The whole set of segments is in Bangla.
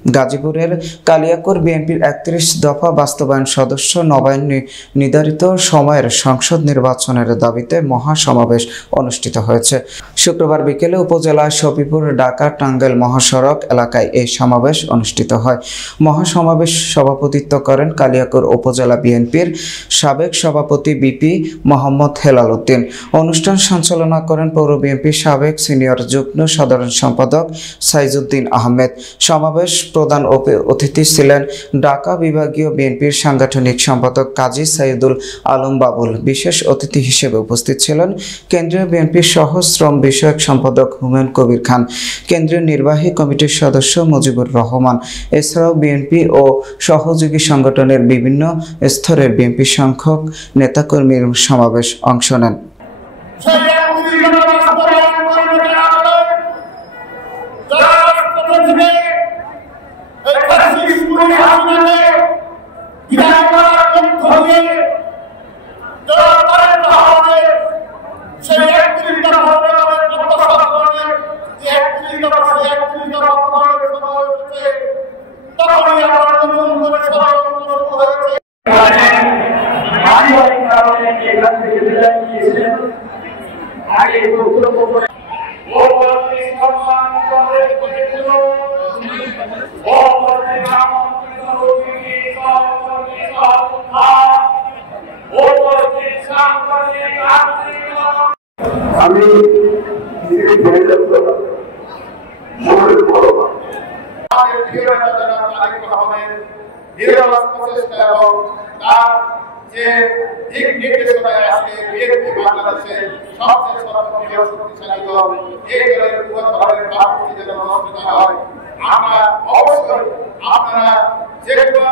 গাজীপুরের কালিয়াকৈর বিএনপির ৩১ দফা বাস্তবায়ন সদস্য নবায়ন নির্ধারিত সময়ের সংসদ নির্বাচনের দাবিতে মহাসমাবেশ অনুষ্ঠিত হয়েছে। শুক্রবার বিকেলে উপজেলা সফিপুর ঢাকা টাঙ্গাইল মহাসড়ক এলাকায় এই সমাবেশ অনুষ্ঠিত হয়। মহাসমাবেশ সভাপতিত্ব করেন কালিয়াকৈর উপজেলা বিএনপির সাবেক সভাপতি বিপি মোহাম্মদ হেলাল উদ্দিন। অনুষ্ঠান সঞ্চালনা করেন পৌর বিএনপির সাবেক সিনিয়র যুগ্ম সাধারণ সম্পাদক সাইজুদ্দিন আহমেদ। সমাবেশ প্রধান অতিথি ছিলেন ঢাকা বিভাগীয় বিএনপির সাংগঠনিক সম্পাদক কাজী সাইদুল আলম বাবুল। বিশেষ অতিথি হিসেবে উপস্থিত ছিলেন কেন্দ্রীয় বিএনপির সহ শ্রম বিষয়ক সম্পাদক হুমায়ুন কবির খান, কেন্দ্রীয় নির্বাহী কমিটির সদস্য মুজিবুর রহমান। এছাড়াও বিএনপি ও সহযোগী সংগঠনের বিভিন্ন স্তরের বিএনপি সংখ্যক নেতাকর্মীর সমাবেশ অংশ নেন। আমি যে দিক নির্দেশনায় আজকে বিএনপি বাংলাদেশের সবচেয়ে সর্বপ্রিয় শক্তিশালী দল, এই দলের পুরো ধরনের ভাবমূর্তি যেন নষ্ট না হয়। আমরা অবশ্যই আপনারা যেগুলো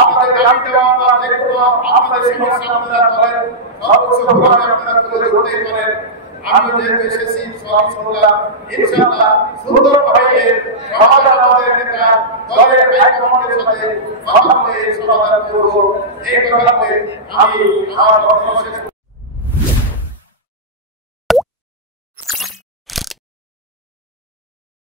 আপনাদের দাবি দেওয়া বা যেগুলো আপনাদের সমস্যা আপনারা দলের সর্বোচ্চভাবে আপনারা তুলে ধরতে পারেন। আমি যেহেতু এসেছি সব শুনলাম, ইনশাআল্লাহ সুন্দরভাবে আমাদের নেতা দলের হাইকমান্ডের সাথে কথা বলে সমাধান করব। এই কারণে আমি আমার বক্তব্য শেষ